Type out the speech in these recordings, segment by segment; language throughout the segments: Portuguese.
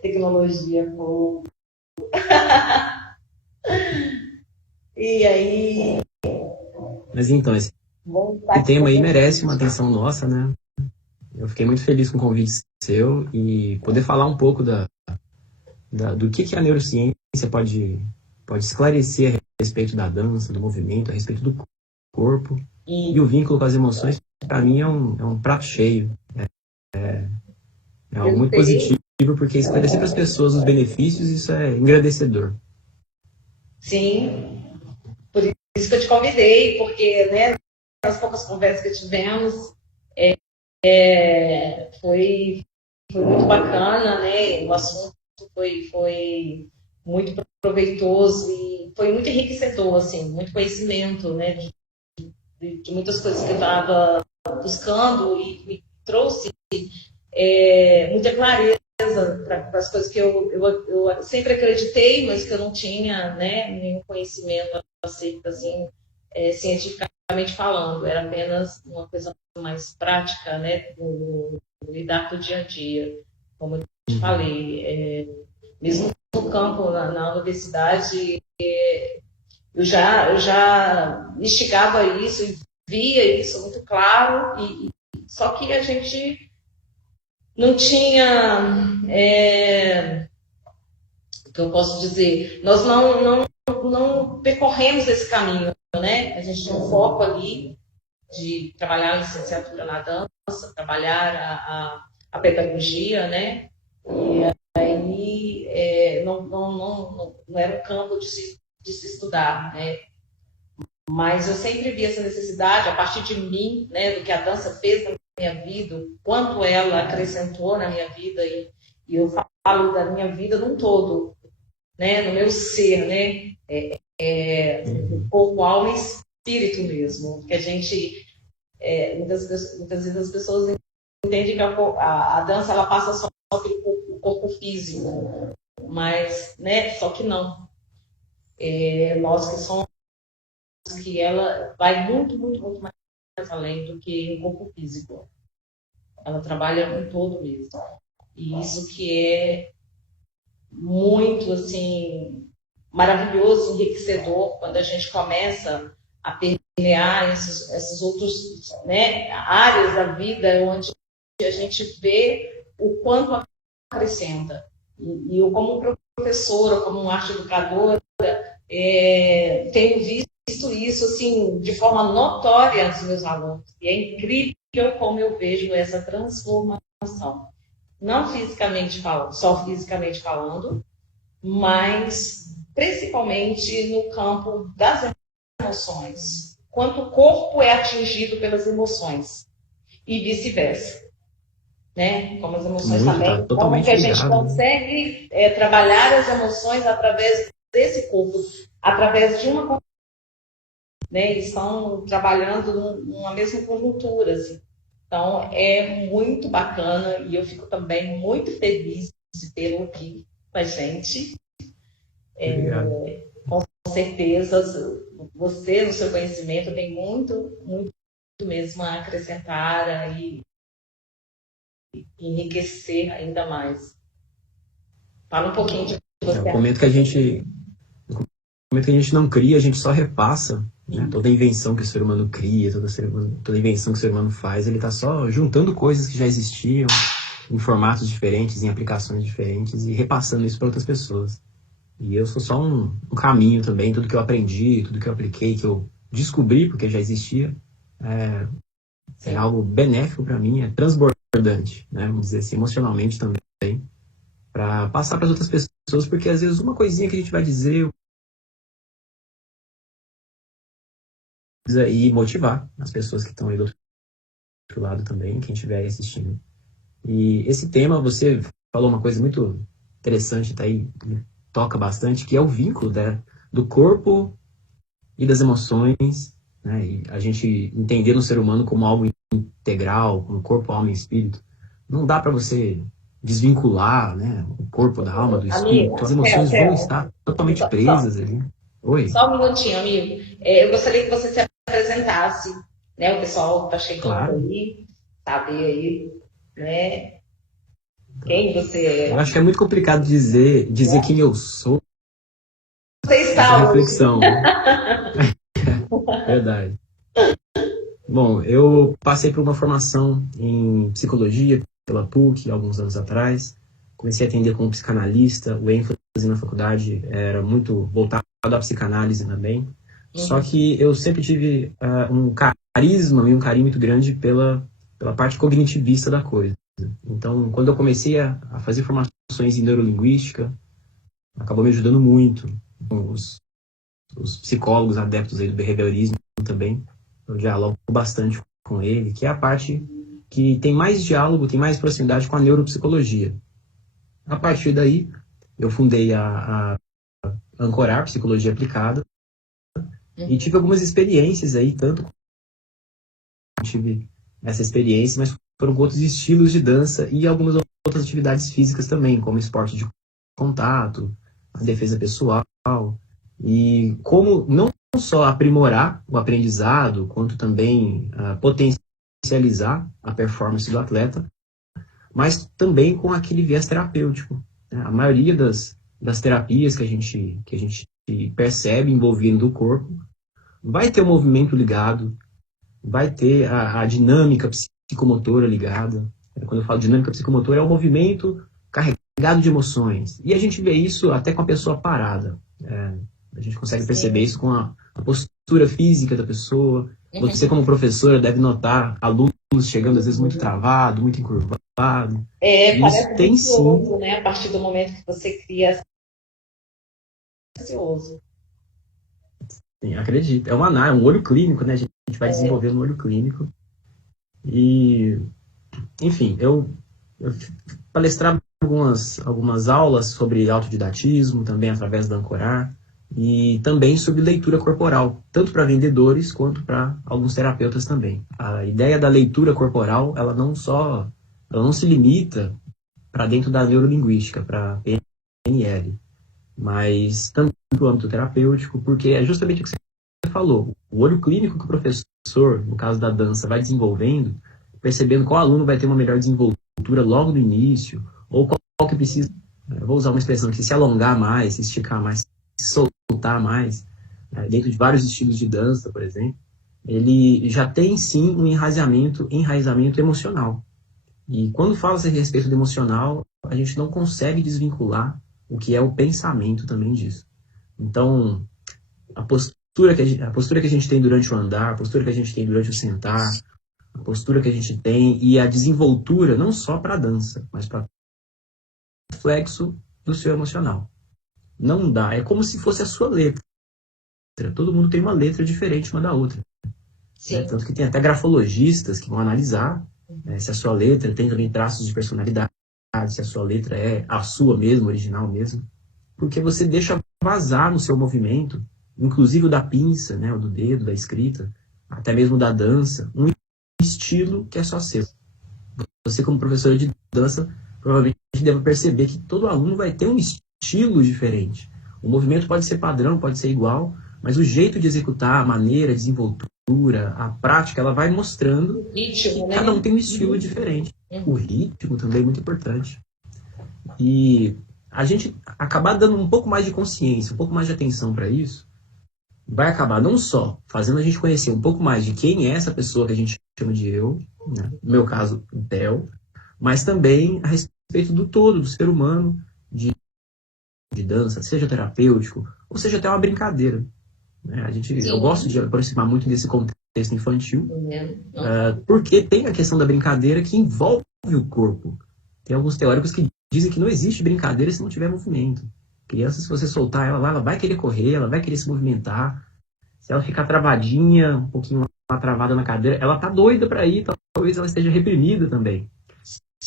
Tecnologia, pô. E aí, Mas então, esse tema aí merece uma atenção nossa, né? Eu fiquei muito feliz com o convite seu e poder falar um pouco do que a neurociência pode esclarecer a respeito da dança, do movimento, a respeito do corpo. E o vínculo com as emoções, para mim, é um prato cheio. É algo muito positivo, porque esclarecer para as pessoas os benefícios, isso é engrandecedor. Sim, por isso que eu te convidei, porque, né, nas poucas conversas que tivemos, foi muito bacana, né? O assunto foi muito proveitoso e foi muito enriquecedor, assim, muito conhecimento, né? De muitas coisas que eu estava buscando e me trouxe muita clareza para as coisas que eu sempre acreditei, mas que eu não tinha, né, nenhum conhecimento acerca, assim, cientificamente falando. Era apenas uma coisa mais prática, né, do lidar com o dia a dia. Como eu te falei, mesmo no campo, na universidade, eu já instigava isso e via isso muito claro, só que a gente não tinha, o que eu posso dizer, nós não percorremos esse caminho, né? A gente tinha um foco ali de trabalhar a licenciatura na dança, trabalhar a pedagogia, né? E aí não era um campo de se estudar, né? Mas eu sempre vi essa necessidade, a partir de mim, né, do que a dança fez na minha vida, o quanto ela acrescentou na minha vida, e eu falo da minha vida num todo, né, no meu ser, né, no corpo, alma e espírito mesmo, que a gente, muitas vezes as pessoas entendem que a dança ela passa só pelo corpo físico, mas, né, só que não. Nós que somos, que ela vai muito, muito, muito mais além do que o corpo físico. Ela trabalha com todo mesmo. E isso que é muito, assim, maravilhoso, enriquecedor, quando a gente começa a permear esses outros, né, áreas da vida onde a gente vê o quanto acrescenta. E eu, como professora, como arte educadora, tenho visto isso, assim, de forma notória nos meus alunos. E é incrível como eu vejo essa transformação. Não fisicamente falando, só fisicamente falando, mas principalmente no campo das emoções. Quanto o corpo é atingido pelas emoções e vice-versa. Né? Como as emoções Muito, também, tá como que totalmente a gente ligado, né? consegue trabalhar as emoções através desse corpo, através de uma, né? Eles estão trabalhando numa mesma conjuntura, assim. Então é muito bacana e eu fico também muito feliz de tê-lo aqui com a gente. Obrigado. Com certeza você no seu conhecimento tem muito, muito mesmo a acrescentar e enriquecer ainda mais. Fala um pouquinho de Eu você. comento que a gente não cria, a gente só repassa, né? Toda invenção que o ser humano cria, toda invenção que o ser humano faz, ele está só juntando coisas que já existiam em formatos diferentes, em aplicações diferentes e repassando isso para outras pessoas. E eu sou só um caminho também, tudo que eu aprendi, tudo que eu apliquei, que eu descobri porque já existia, é algo benéfico para mim, é transbordante, né? Vamos dizer assim, emocionalmente também, para passar para as outras pessoas, porque às vezes uma coisinha que a gente vai dizer e motivar as pessoas que estão aí do outro lado também, quem estiver assistindo. E esse tema, você falou uma coisa muito interessante, tá aí, me toca bastante, que é o vínculo, né, do corpo e das emoções, né, e a gente entender o ser humano como algo integral, como corpo, alma e espírito. Não dá para você desvincular, né, o corpo da alma, do espírito. Amigo, As emoções vão estar totalmente presas ali. Oi? só um minutinho, amigo. Eu gostaria que você se apresentasse, né? O pessoal está chegando Claro. aí, saber aí, né? Quem você é? Eu acho que é muito complicado dizer quem eu sou, Você essa está hoje. reflexão, né? Verdade. Bom, eu passei por uma formação em psicologia pela PUC alguns anos atrás. Comecei a atender como psicanalista. O ênfase na faculdade era muito voltado à psicanálise também. Só que eu sempre tive um carisma e um carinho muito grande pela parte cognitivista da coisa. Então, quando eu comecei a fazer formações em neurolinguística, acabou me ajudando muito. Os psicólogos adeptos aí do behaviorismo também, eu dialogo bastante com ele, que é a parte que tem mais diálogo, tem mais proximidade com a neuropsicologia. A partir daí, eu fundei a Ancorar Psicologia Aplicada e tive algumas experiências aí, tanto tive essa experiência, mas foram com outros estilos de dança e algumas outras atividades físicas também, como esporte de contato, a defesa pessoal, e como não só aprimorar o aprendizado, quanto também potencializar a performance do atleta, mas também com aquele viés terapêutico, né? A maioria das terapias que a gente percebe envolvendo o corpo vai ter o movimento ligado, vai ter a dinâmica psicomotora ligada. Quando eu falo dinâmica psicomotora, é o movimento carregado de emoções. E a gente vê isso até com a pessoa parada. A gente consegue perceber isso com a postura física da pessoa. Você, como professora, deve notar alunos chegando, às vezes, muito travado, muito encurvado. Parece tem ansioso, sim. né? A partir do momento que você cria ansioso. Sim, acredito. É um olho clínico, né? A gente vai desenvolvendo um olho clínico. E, enfim, eu palestrava algumas aulas sobre autodidatismo, também através da Ancorar, e também sobre leitura corporal, tanto para vendedores quanto para alguns terapeutas também. A ideia da leitura corporal, ela não se limita para dentro da neurolinguística, para PNL, mas também para o âmbito terapêutico, porque é justamente o que você falou, o olho clínico que o professor, no caso da dança, vai desenvolvendo, percebendo qual aluno vai ter uma melhor desenvoltura logo no início, ou qual que precisa, vou usar uma expressão aqui, se alongar mais, se esticar mais, se soltar mais, dentro de vários estilos de dança, por exemplo, ele já tem sim um enraizamento emocional. E quando fala-se a respeito do emocional, a gente não consegue desvincular o que é o pensamento também disso. Então, a postura que a gente tem durante o andar, a postura que a gente tem durante o sentar, a postura que a gente tem e a desenvoltura não só para a dança, mas para o reflexo do seu emocional. Não dá, é como se fosse a sua letra. Todo mundo tem uma letra diferente uma da outra. Né? Tanto que tem até grafologistas que vão analisar se a sua letra tem também traços de personalidade, se a sua letra é a sua mesmo, original mesmo. Porque você deixa vazar no seu movimento, inclusive o da pinça, né, o do dedo, da escrita, até mesmo da dança, um estilo que é só seu. Você, como professora de dança, provavelmente deve perceber que todo aluno vai ter um estilo diferente. O movimento pode ser padrão, pode ser igual, mas o jeito de executar, a maneira, a desenvoltura, a prática, ela vai mostrando ritmo, que né? cada um tem um estilo diferente. O ritmo também é muito importante. E a gente acabar dando um pouco mais de consciência, um pouco mais de atenção para isso, vai acabar não só fazendo a gente conhecer um pouco mais de quem é essa pessoa que a gente chama de eu, né? No meu caso, o Theo, mas também a respeito do todo, do ser humano, de dança, seja terapêutico, ou seja até uma brincadeira. Né? Eu gosto de aproximar muito desse contexto infantil, porque tem a questão da brincadeira que envolve o corpo. Tem alguns teóricos que dizem que não existe brincadeira se não tiver movimento. Criança, se você soltar ela lá, ela vai querer correr, ela vai querer se movimentar. Se ela ficar travadinha, um pouquinho lá travada na cadeira, ela tá doida para ir, talvez ela esteja reprimida também.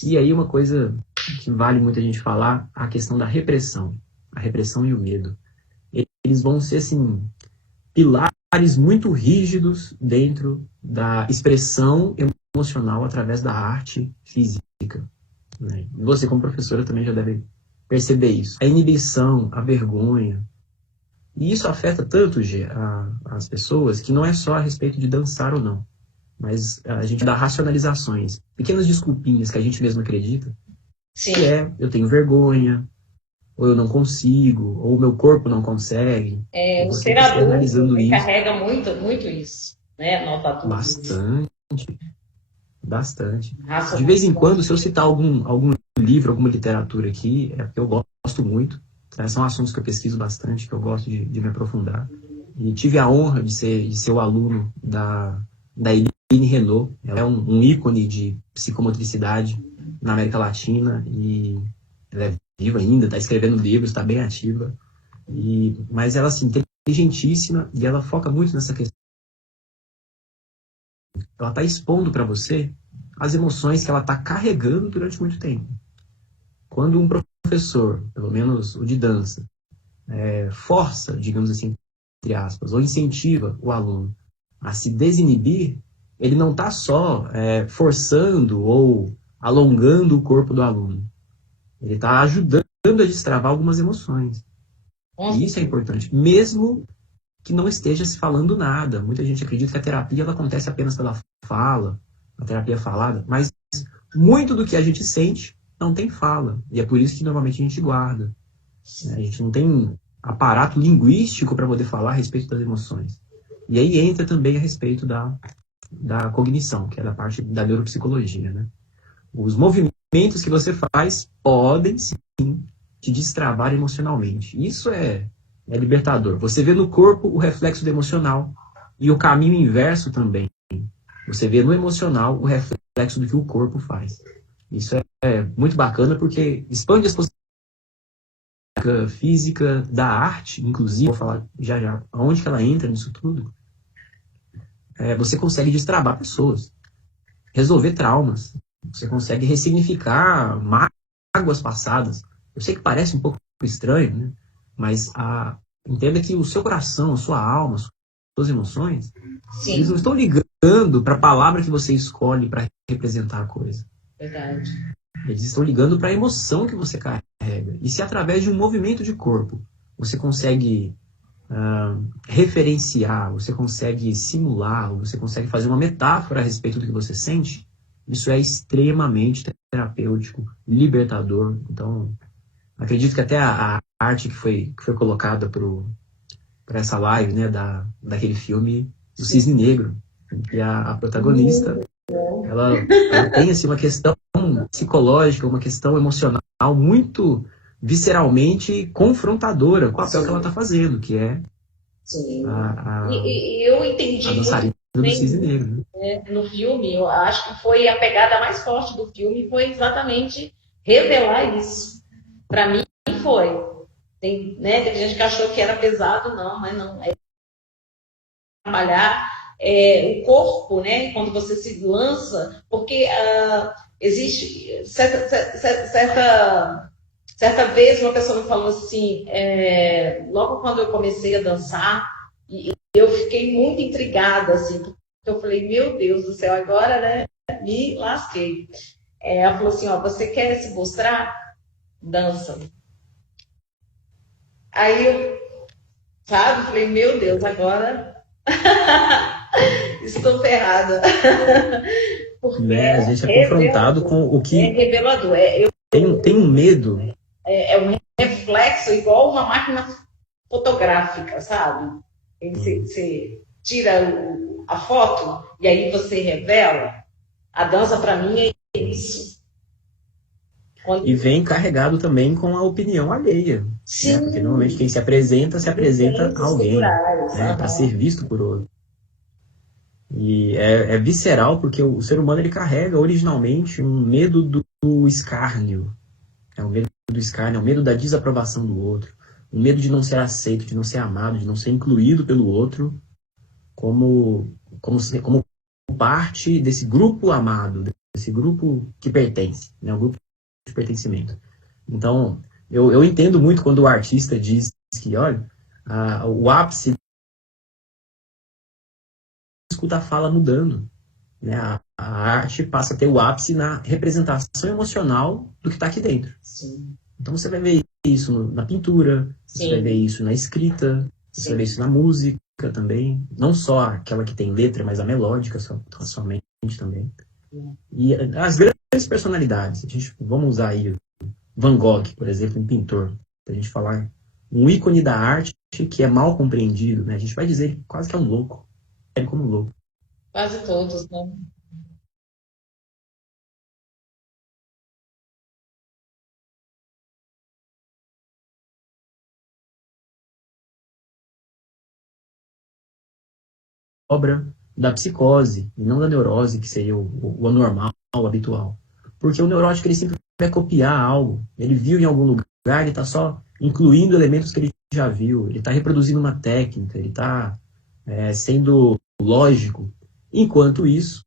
E aí uma coisa que vale muito a gente falar, a questão da repressão. A repressão e o medo. Eles vão ser, assim, pilares muito rígidos dentro da expressão emocional através da arte física. Né? E você, como professora, também já deve perceber isso. A inibição, a vergonha. E isso afeta tanto, Gê, as pessoas, que não é só a respeito de dançar ou não. Mas a gente dá racionalizações. Pequenas desculpinhas que a gente mesmo acredita, Sim. que é eu tenho vergonha, ou eu não consigo, ou o meu corpo não consegue. O Você ser externalizando adulto ele isso carrega muito, muito isso, né? Nós adultos. bastante. De vez em Racionalização. quando, se eu citar algum livro, alguma literatura aqui, é porque eu gosto muito. São assuntos que eu pesquiso bastante, que eu gosto de me aprofundar. E tive a honra de ser o aluno da Eline Renault. Ela é um ícone de psicomotricidade na América Latina e ela é viva ainda, está escrevendo livros, está bem ativa. Mas ela, assim, inteligentíssima e ela foca muito nessa questão. Ela está expondo para você as emoções que ela está carregando durante muito tempo. Quando um professor, pelo menos o de dança, força, digamos assim, entre aspas, ou incentiva o aluno a se desinibir, ele não está só forçando ou alongando o corpo do aluno. Ele está ajudando a destravar algumas emoções. E isso é importante, mesmo que não esteja se falando nada. Muita gente acredita que a terapia ela acontece apenas pela fala, a terapia falada, mas muito do que a gente sente não tem fala. E é por isso que normalmente a gente guarda. A gente não tem aparato linguístico para poder falar a respeito das emoções. E aí entra também a respeito da cognição, que é da parte da neuropsicologia, né? Os movimentos que você faz podem, sim, te destravar emocionalmente. Isso é libertador. Você vê no corpo o reflexo do emocional e o caminho inverso também. Você vê no emocional o reflexo do que o corpo faz. Isso é muito bacana porque expande as possibilidades física, da arte, inclusive, vou falar já, aonde que ela entra nisso tudo, você consegue destravar pessoas, resolver traumas, você consegue ressignificar mágoas passadas. Eu sei que parece um pouco estranho, né? Mas entenda que o seu coração, a sua alma, as suas emoções, Sim. Eles não estão ligando para a palavra que você escolhe para representar a coisa. Verdade. Eles estão ligando para a emoção que você carrega. E se através de um movimento de corpo você consegue referenciar, você consegue simular, você consegue fazer uma metáfora a respeito do que você sente, isso é extremamente terapêutico, libertador. Então, acredito que até a arte que foi colocada para essa live, né, daquele filme do Cisne Negro, que a protagonista, ela tem assim, uma questão psicológica, uma questão emocional muito visceralmente confrontadora com o papel que ela está fazendo, que é Sim. a Eu entendi dançarina do Cisne Negro. Né, no filme, eu acho que foi a pegada mais forte do filme, foi exatamente revelar isso. Para mim foi. Teve gente que achou que era pesado, não, mas não. É trabalhar o corpo, né? Quando você se lança, porque existe certa vez uma pessoa me falou assim, logo quando eu comecei a dançar, e eu fiquei muito intrigada, assim, porque eu falei, meu Deus do céu, agora, né, me lasquei. Ela falou assim, ó, você quer se mostrar? Dança. Aí eu, sabe, falei, meu Deus, agora estou ferrada. Porque Né? A gente é confrontado com o que... É revelador. Tem um medo. É um reflexo igual uma máquina fotográfica, sabe? Você tira a foto e aí você revela. A dança, para mim, é isso. E vem carregado também com a opinião alheia. Sim. Né? Porque normalmente quem se apresenta a alguém, né? Para ser visto por outro. E é visceral porque o ser humano ele carrega originalmente um medo do escárnio. É o medo do escárnio, é o medo da desaprovação do outro. O medo de não ser aceito, de não ser amado, de não ser incluído pelo outro como parte desse grupo amado, desse grupo que pertence, né? Um grupo de pertencimento. Então, eu entendo muito quando o artista diz que, olha, o ápice escuta a fala mudando. Né? A arte passa a ter o ápice na representação emocional do que está aqui dentro. Sim. Então você vai ver isso na pintura, você vai ver isso na escrita, você vai ver isso na música também. Não só aquela que tem letra, mas a melódica, somente também. E as grandes personalidades. Vamos usar aí Van Gogh, por exemplo, um pintor. A gente falar um ícone da arte que é mal compreendido, né? A gente vai dizer quase que é um louco. É como um louco. Quase todos, né? Obra da psicose, e não da neurose, que seria o anormal, o habitual. Porque o neurótico, ele sempre vai copiar algo. Ele viu em algum lugar, ele está só incluindo elementos que ele já viu. Ele está reproduzindo uma técnica, ele está sendo lógico. Enquanto isso,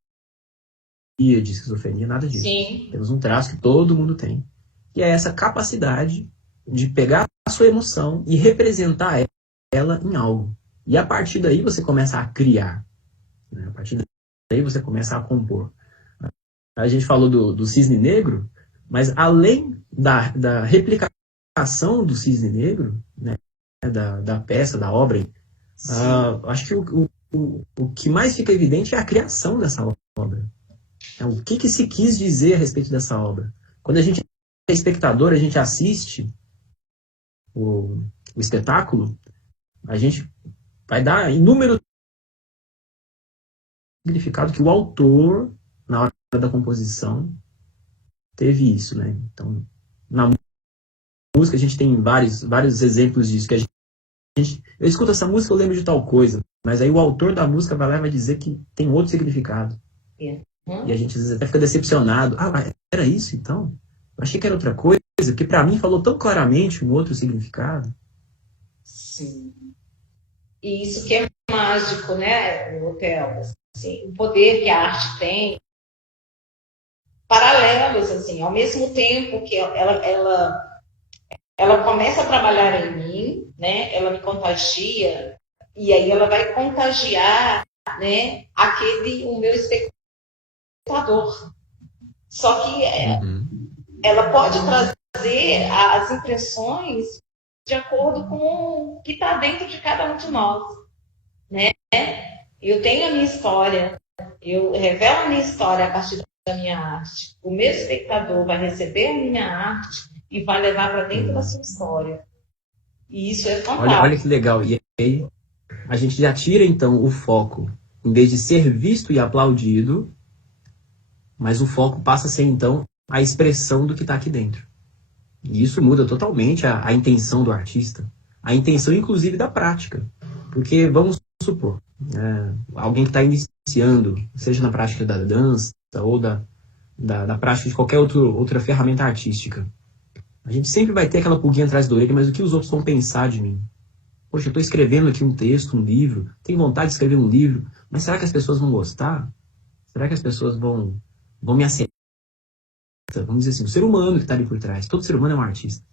de esquizofrenia, nada disso. Sim. Temos um traço que todo mundo tem, que é essa capacidade de pegar a sua emoção e representar ela em algo. E a partir daí você começa a criar. Né? A partir daí você começa a compor. A gente falou do cisne negro, mas além da replicação do cisne negro, né, da peça, da obra, acho que o que mais fica evidente é a criação dessa obra. O que se quis dizer a respeito dessa obra? Quando a gente é espectador, a gente assiste o espetáculo, a gente vai dar inúmero significado que o autor, na hora da composição, teve isso, né? Então, na música a gente tem vários exemplos disso, que eu escuto essa música, eu lembro de tal coisa, mas aí o autor da música vai lá e vai dizer que tem outro significado. E a gente às vezes até fica decepcionado. Era isso então? Eu achei que era outra coisa, porque para mim falou tão claramente um outro significado. Sim. E isso que é mágico, né, o hotel, assim, o poder que a arte tem, paralelos, assim, ao mesmo tempo que ela começa a trabalhar em mim, né, ela me contagia, e aí ela vai contagiar, né, o meu espectador. Só que ela pode trazer as impressões de acordo com o que está dentro de cada um de nós, né? Eu tenho a minha história, eu revelo a minha história a partir da minha arte. O meu espectador vai receber a minha arte e vai levar para dentro da sua história. E isso é fantástico. Olha que legal. E aí a gente já tira então o foco, em vez de ser visto e aplaudido, mas o foco passa a ser então a expressão do que está aqui dentro. E isso muda totalmente a intenção do artista, a intenção inclusive da prática. Porque vamos supor, alguém que está iniciando, seja na prática da dança ou da prática de qualquer outra ferramenta artística, a gente sempre vai ter aquela pulguinha atrás da orelha, mas o que os outros vão pensar de mim? Poxa, eu estou escrevendo aqui um texto, um livro, tenho vontade de escrever um livro, mas será que as pessoas vão gostar? Será que as pessoas vão me aceitar? Vamos dizer assim, o ser humano que está ali por trás, todo ser humano é um artista.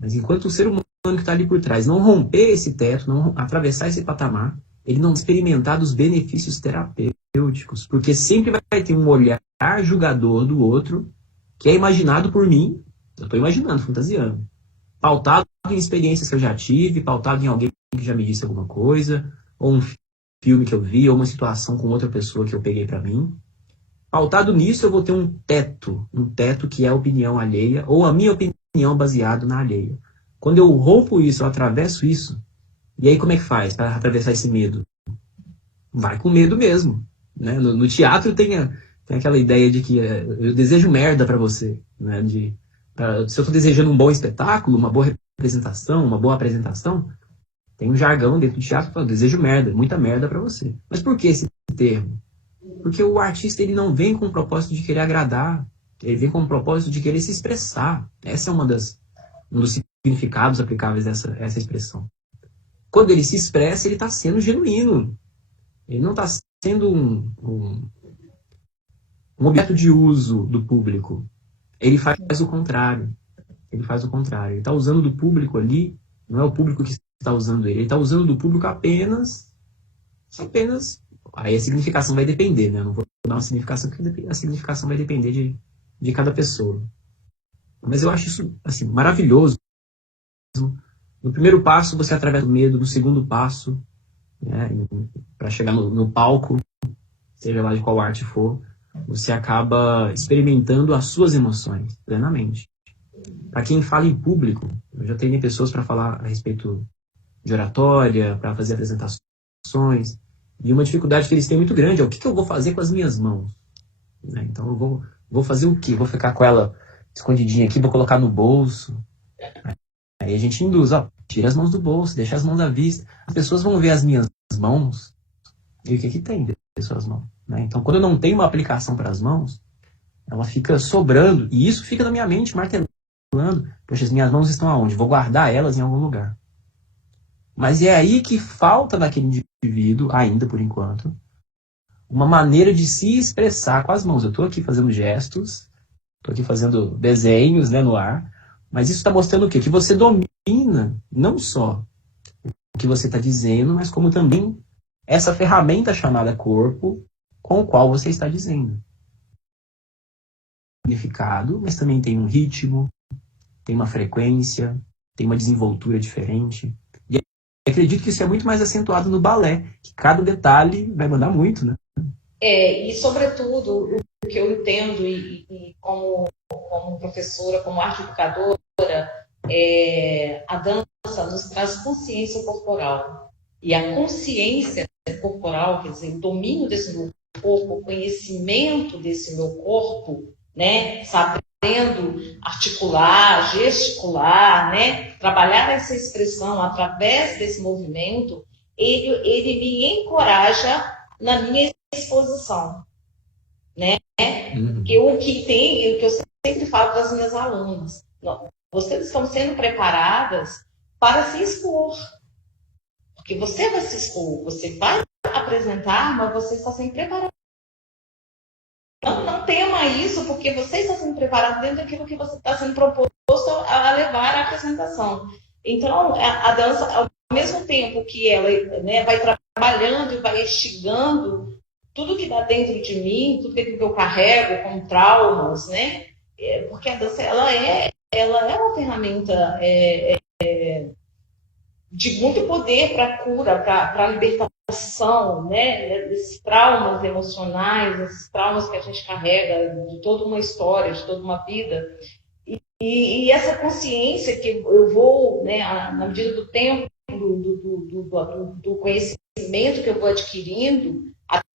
Mas enquanto o ser humano que está ali por trás não romper esse teto, não atravessar esse patamar, ele não experimentar dos benefícios terapêuticos, porque sempre vai ter um olhar julgador do outro, que é imaginado por mim, eu estou imaginando, fantasiando, pautado em experiências que eu já tive, pautado em alguém que já me disse alguma coisa, ou um filme que eu vi, ou uma situação com outra pessoa que eu peguei para mim. Pautado nisso, eu vou ter um teto que é a opinião alheia, ou a minha opinião baseada na alheia. Quando eu rompo isso, eu atravesso isso, e aí como é que faz para atravessar esse medo? Vai com medo mesmo. Né? No teatro tem aquela ideia de que eu desejo merda para você. Né? Se eu estou desejando um bom espetáculo, uma boa representação, uma boa apresentação, tem um jargão dentro do teatro que fala, desejo merda, muita merda para você. Mas por que esse termo? Porque o artista ele não vem com o propósito de querer agradar, ele vem com o propósito de querer se expressar. Essa é um dos significados aplicáveis dessa expressão. Quando ele se expressa, ele está sendo genuíno. Ele não está sendo um objeto de uso do público. Ele faz o contrário. Ele está usando do público ali, não é o público que está usando ele. Ele está usando do público apenas. Aí a significação vai depender, né? Eu não vou dar uma significação, porque a significação vai depender de cada pessoa. Mas eu acho isso assim, maravilhoso. No primeiro passo, você atravessa o medo. No segundo passo, né, para chegar no palco, seja lá de qual arte for, você acaba experimentando as suas emoções plenamente. Para quem fala em público, eu já treinei pessoas para falar a respeito de oratória, para fazer apresentações, e uma dificuldade que eles têm muito grande é o que eu vou fazer com as minhas mãos. Né? Então eu vou fazer o quê? Vou ficar com ela escondidinha aqui, vou colocar no bolso. Aí a gente induz, ó, tira as mãos do bolso, deixa as mãos à vista. As pessoas vão ver as minhas mãos e o que tem dentro das suas mãos. Né? Então, quando eu não tenho uma aplicação para as mãos, ela fica sobrando, e isso fica na minha mente, martelando. Poxa, as minhas mãos estão aonde? Vou guardar elas em algum lugar. Mas é aí que falta naquele indivíduo, ainda por enquanto, uma maneira de se expressar com as mãos. Eu estou aqui fazendo gestos, estou aqui fazendo desenhos, né, no ar, mas isso está mostrando o quê? Que você domina não só o que você está dizendo, mas como também essa ferramenta chamada corpo com o qual você está dizendo. Significado, mas também tem um ritmo, tem uma frequência, tem uma desenvoltura diferente. E acredito que isso é muito mais acentuado no balé, que cada detalhe vai mandar muito, né? E sobretudo, o que eu entendo, e como professora, como arte educadora, a dança nos traz consciência corporal. E a consciência corporal, quer dizer, o domínio desse meu corpo, o conhecimento desse meu corpo, né, sabendo articular, gesticular, né, trabalhar essa expressão através desse movimento, ele me encoraja na minha exposição, né? Que o que eu sempre falo para as minhas alunas, vocês estão sendo preparadas para se expor, porque você vai se expor, você vai apresentar, mas você está sendo preparado. Não tema isso, porque você está sendo preparado dentro daquilo que você está sendo proposto a levar à apresentação. Então, a dança, ao mesmo tempo que ela, né, vai trabalhando e vai instigando tudo que está dentro de mim, tudo que eu carrego como traumas, né? Porque a dança ela é uma ferramenta de muito poder para a cura, para a libertação, né? Desses traumas emocionais, esses traumas que a gente carrega de toda uma história, de toda uma vida. E essa consciência que eu vou, né, na medida do tempo, do conhecimento que eu vou adquirindo,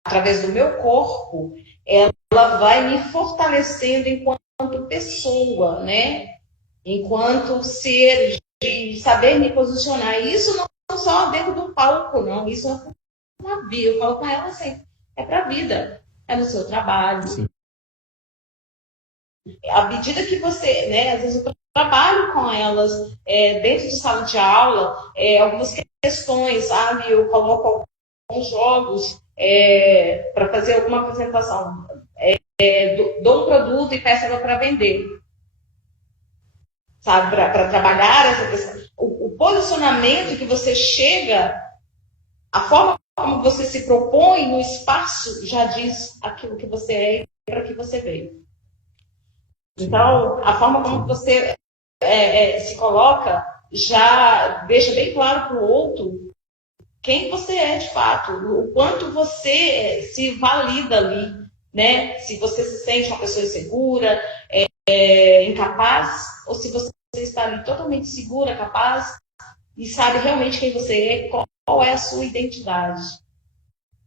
através do meu corpo, ela vai me fortalecendo enquanto pessoa, né? Enquanto ser, de saber me posicionar. E isso não só dentro do palco, não. Isso é uma vida. Eu falo com ela assim, é para a vida. É no seu trabalho. Sim. À medida que você, né? Às vezes eu trabalho com elas dentro de sala de aula, algumas questões, sabe? Eu coloco alguns jogos para fazer alguma apresentação. Dou um produto e peço ela para vender. Sabe? Para trabalhar essa questão. O posicionamento que você chega, a forma como você se propõe no espaço já diz aquilo que você é e para que você veio. Então, a forma como você se coloca já deixa bem claro para o outro quem você é de fato, o quanto você se valida ali, né? Se você se sente uma pessoa insegura, incapaz, ou se você está ali totalmente segura, capaz e sabe realmente quem você é, qual é a sua identidade.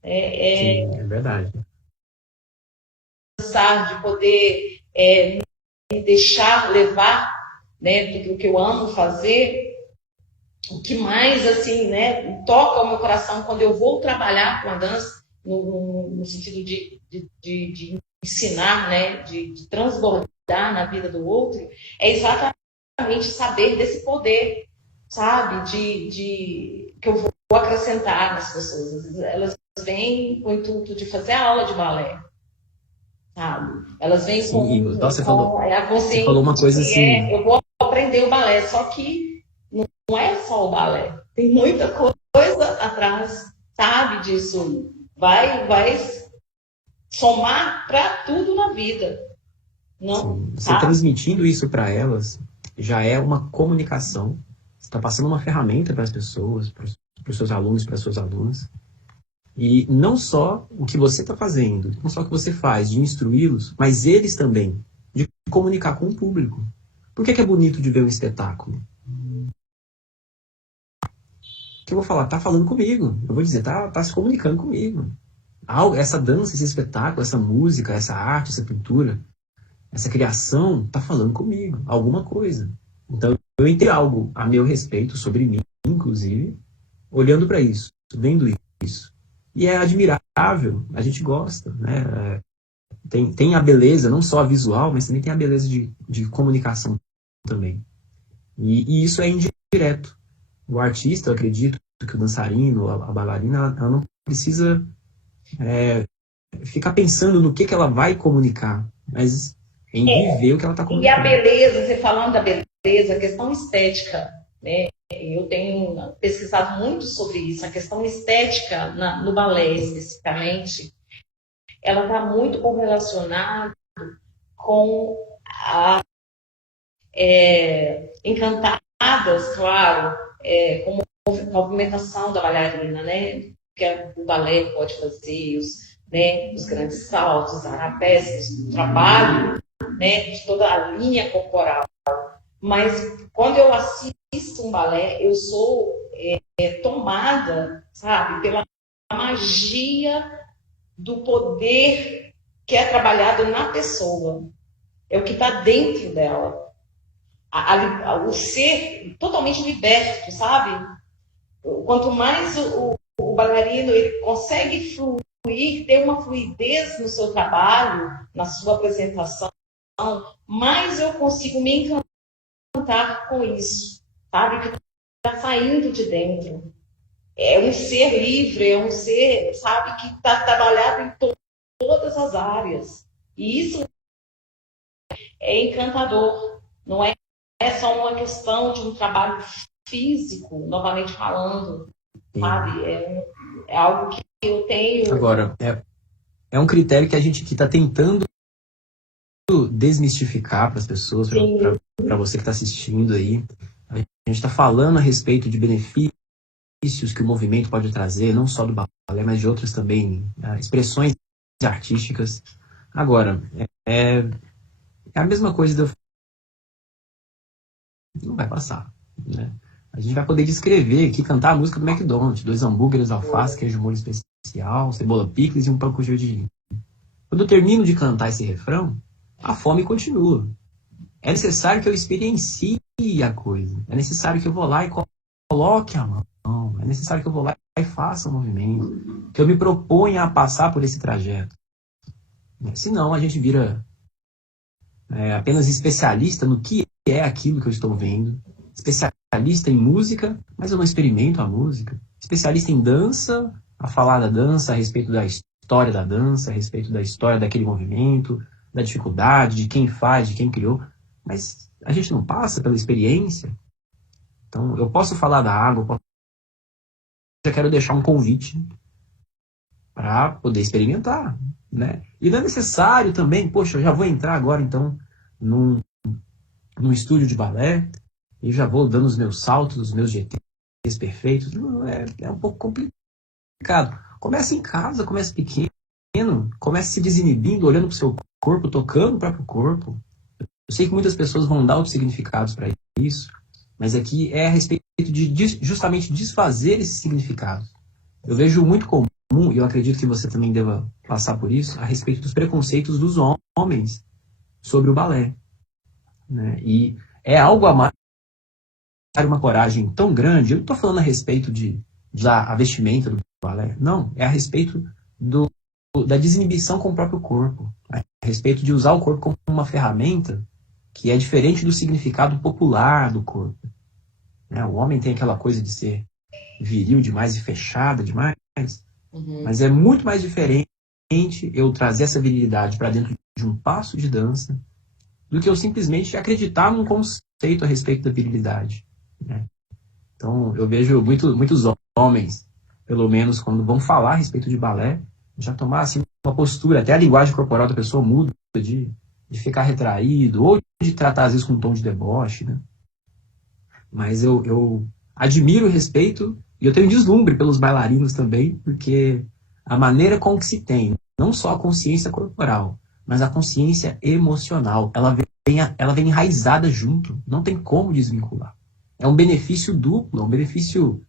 Sim, é verdade. De poder me deixar levar, né, do que eu amo fazer. O que mais, assim, né, toca o meu coração quando eu vou trabalhar com a dança, no sentido de ensinar, né, de transbordar na vida do outro, é exatamente saber desse poder, sabe, que eu vou acrescentar nas pessoas. Elas vêm com o intuito de fazer a aula de balé, sabe? Elas vêm com você a consciência. Você falou uma coisa assim. Eu vou aprender o balé, só que não é só o balé. Tem muita coisa atrás, sabe, disso. Vai somar para tudo na vida. Não, você transmitindo isso para elas já é uma comunicação. Você está passando uma ferramenta para as pessoas, para os seus alunos, para as suas alunas. E não só o que você está fazendo, não só o que você faz de instruí-los, mas eles também, de comunicar com o público. Por que é bonito de ver um espetáculo? Que eu vou falar, tá falando comigo. Eu vou dizer, tá se comunicando comigo. Essa dança, esse espetáculo, essa música, essa arte, essa pintura, essa criação tá falando comigo, alguma coisa. Então eu entrei algo a meu respeito, sobre mim, inclusive, olhando para isso, vendo isso. E é admirável, a gente gosta, né? Tem a beleza, não só a visual, mas também tem a beleza de comunicação também. E isso é indireto. O artista, eu acredito que o dançarino, a bailarina, ela não precisa ficar pensando no que ela vai comunicar, mas em viver o que ela está E a comunicando. beleza, você falando da beleza, a questão estética, né? Eu tenho pesquisado muito sobre isso, a questão estética no balé especificamente, ela está muito correlacionada com a encantadas, claro, com a movimentação da bailarina, né? Que o balé pode fazer, os grandes saltos, os arabesques, o trabalho, né, de toda a linha corporal. Mas quando eu assisto um balé, eu sou tomada, sabe, pela magia do poder que é trabalhado na pessoa. É o que está dentro dela. O ser totalmente liberto, sabe? Quanto mais o bailarino ele consegue fluir, ter uma fluidez no seu trabalho, na sua apresentação, mais eu consigo me encantar com isso, sabe? Que está saindo de dentro. É um ser livre, é um ser, sabe, que está trabalhado em todas as áreas. E isso é encantador. Não é só uma questão de um trabalho físico, novamente falando, sabe? É algo que eu tenho... Agora, é um critério que a gente está tentando desmistificar para as pessoas, para você que está assistindo aí. A gente está falando a respeito de benefícios que o movimento pode trazer, não só do balé, mas de outras também, expressões artísticas. Agora, é a mesma coisa não vai passar, né? A gente vai poder descrever aqui, cantar a música do McDonald's, 2 hambúrgueres, alface, queijo molho especial, cebola picles e um pão com gergelim. Quando eu termino de cantar esse refrão, a fome continua. É necessário que eu experiencie a coisa. É necessário que eu vou lá e coloque a mão. É necessário que eu vou lá e faça o movimento. Que eu me proponha a passar por esse trajeto. Senão a gente vira apenas especialista no que é aquilo que eu estou vendo. Especialista em música, mas eu não experimento a música. Especialista em dança, a falar da dança, a respeito da história da dança, a respeito da história daquele movimento, da dificuldade, de quem faz, de quem criou. Mas a gente não passa pela experiência. Então, eu posso falar da água, eu quero deixar um convite para poder experimentar, né? E não é necessário também, poxa, eu já vou entrar agora, então, num estúdio de balé, e já vou dando os meus saltos, os meus GTs perfeitos. Não, é um pouco complicado. Comece em casa, comece pequeno, comece se desinibindo, olhando para o seu corpo, tocando o próprio corpo. Eu sei que muitas pessoas vão dar outros significados para isso, mas aqui é a respeito de justamente desfazer esses significados. Eu vejo muito comum, e eu acredito que você também deva passar por isso, a respeito dos preconceitos dos homens sobre o balé, né? E é algo a mais, uma coragem tão grande. Eu não estou falando a respeito da vestimenta do balé, não, é a respeito da desinibição com o próprio corpo, a respeito de usar o corpo como uma ferramenta que é diferente do significado popular do corpo. O homem tem aquela coisa de ser viril demais e fechada demais, mas é muito mais diferente eu trazer essa virilidade para dentro de um passo de dança do que eu simplesmente acreditar num conceito a respeito da virilidade, né? Então, eu vejo muitos homens, pelo menos quando vão falar a respeito de balé, já tomar assim, uma postura, até a linguagem corporal da pessoa muda de ficar retraído, ou de tratar às vezes com um tom de deboche, né? Mas eu admiro, respeito, e eu tenho deslumbre pelos bailarinos também, porque a maneira com que se tem, não só a consciência corporal, mas a consciência emocional, ela vem enraizada junto, não tem como desvincular. É um benefício duplo, é um benefício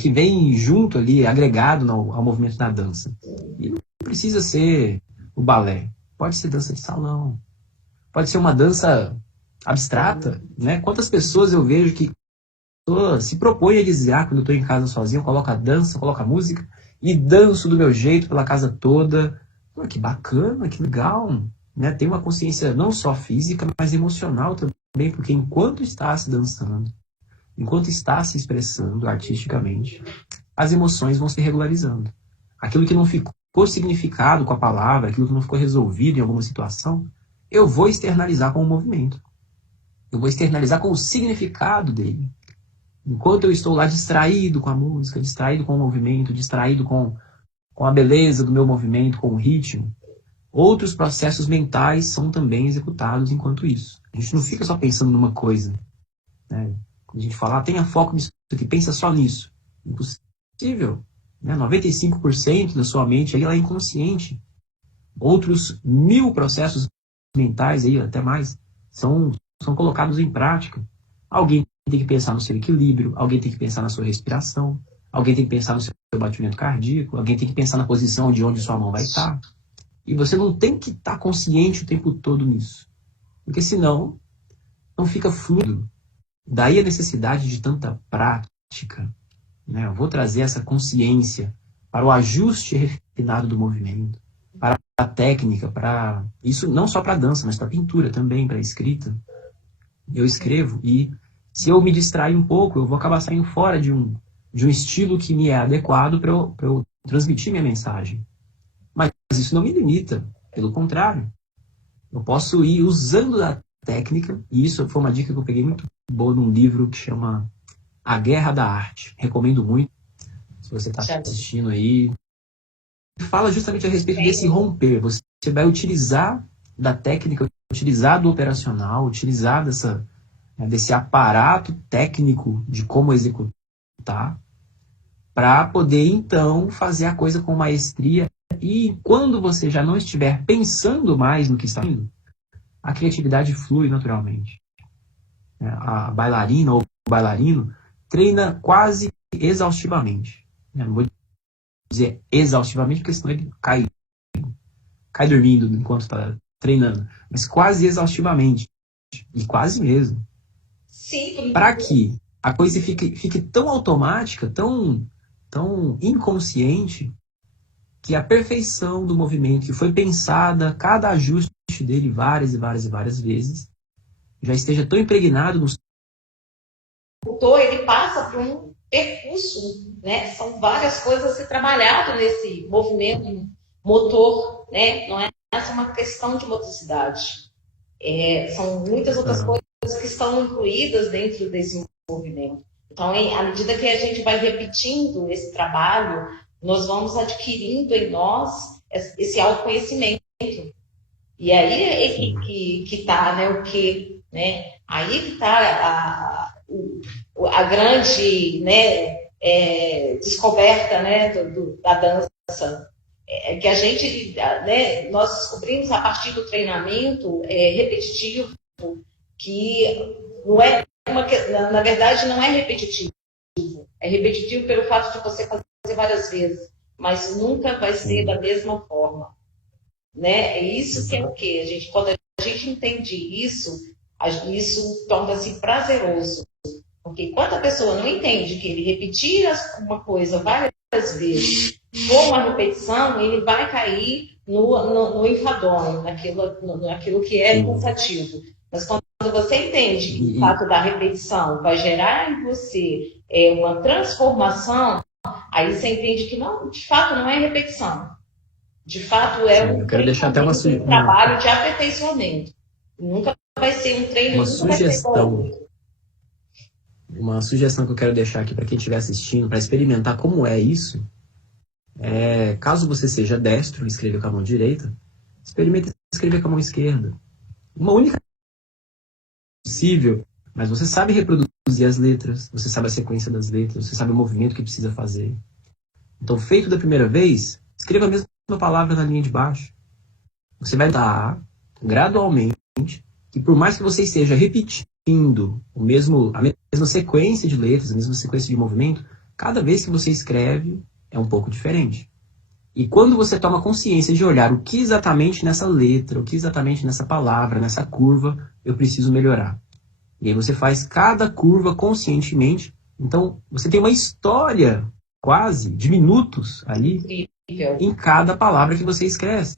que vem junto ali, agregado ao movimento da dança. E não precisa ser o balé, pode ser dança de salão, pode ser uma dança abstrata, né? Quantas pessoas eu vejo que se propõem a dizer, quando eu estou em casa sozinho, eu coloco a dança, eu coloco a música e danço do meu jeito pela casa toda. Pô, que bacana, que legal, né? Tem uma consciência não só física, mas emocional também, porque enquanto está se dançando, enquanto está se expressando artisticamente, as emoções vão se regularizando. Aquilo que não ficou significado com a palavra, aquilo que não ficou resolvido em alguma situação, eu vou externalizar com o movimento. Eu vou externalizar com o significado dele. Enquanto eu estou lá distraído com a música, distraído com o movimento, distraído com a beleza do meu movimento, com o ritmo, outros processos mentais são também executados enquanto isso. A gente não fica só pensando numa coisa, né? Quando a gente fala, tenha foco nisso aqui, pensa só nisso. Impossível. Né? 95% da sua mente aí, ela é inconsciente. Outros 1000 processos mentais, aí, até mais, são colocados em prática. Alguém tem que pensar no seu equilíbrio, alguém tem que pensar na sua respiração, alguém tem que pensar no seu batimento cardíaco, alguém tem que pensar na posição de onde sua mão vai estar. E você não tem que estar consciente o tempo todo nisso. Porque senão, não fica fluido. Daí a necessidade de tanta prática. Né? Eu vou trazer essa consciência para o ajuste refinado do movimento, para a técnica, para isso não só para a dança, mas para a pintura também, para a escrita. Eu escrevo e se eu me distrair um pouco, eu vou acabar saindo fora de um estilo que me é adequado para eu transmitir minha mensagem. Mas isso não me limita, pelo contrário. Eu posso ir usando a técnica, e isso foi uma dica que eu peguei muito boa num livro que chama A Guerra da Arte. Recomendo muito, se você está assistindo aí. Fala justamente a respeito desse romper. Você vai utilizar da técnica, utilizar do operacional, utilizar desse aparato técnico de como executar, para poder, então, fazer a coisa com maestria. E quando você já não estiver pensando mais no que está indo, a criatividade flui naturalmente. A bailarina ou o bailarino treina quase exaustivamente. Eu não vou dizer exaustivamente, porque senão ele cai dormindo enquanto está treinando. Mas quase exaustivamente. E quase mesmo. Para que a coisa fique tão automática, tão inconsciente, que a perfeição do movimento que foi pensada, cada ajuste dele várias e várias e várias vezes, já esteja tão impregnado no ele passa por um percurso, né? São várias coisas a ser trabalhado nesse movimento motor, né? Não é essa uma questão de motricidade. São muitas outras coisas que estão incluídas dentro desse movimento. Então, à medida que a gente vai repetindo esse trabalho, nós vamos adquirindo em nós esse autoconhecimento. E aí que está, né, o que, né? Aí que está a grande, né, descoberta, né, da dança. Que a gente, né, nós descobrimos a partir do treinamento repetitivo, que não é na verdade não é repetitivo. É repetitivo pelo fato de você fazer várias vezes, mas nunca vai ser da mesma forma. Né? É isso que é o quê? Quando a gente entende isso torna-se prazeroso. Porque enquanto a pessoa não entende que ele repetir uma coisa várias vezes com a repetição, ele vai cair no enfadonho, naquilo que é cansativo. Mas quando você entende que o fato da repetição vai gerar em você uma transformação, aí você entende que não, de fato não é repetição. De fato eu quero deixar até um trabalho de aperfeiçoamento. Nunca vai ser um treino, uma sugestão que eu quero deixar aqui para quem estiver assistindo, para experimentar como é isso, caso você seja destro e escrever com a mão direita, experimente escrever com a mão esquerda. Uma única possível, mas você sabe reproduzir as letras, você sabe a sequência das letras, você sabe o movimento que precisa fazer. Então, feito da primeira vez, escreva a mesma palavra na linha de baixo. Você vai dar gradualmente, e por mais que você esteja repetindo a mesma sequência de letras, a mesma sequência de movimento, cada vez que você escreve é um pouco diferente. E quando você toma consciência de olhar o que exatamente nessa letra, o que exatamente nessa palavra, nessa curva, eu preciso melhorar. E aí você faz cada curva conscientemente. Então, você tem uma história quase de minutos ali em cada palavra que você escreve.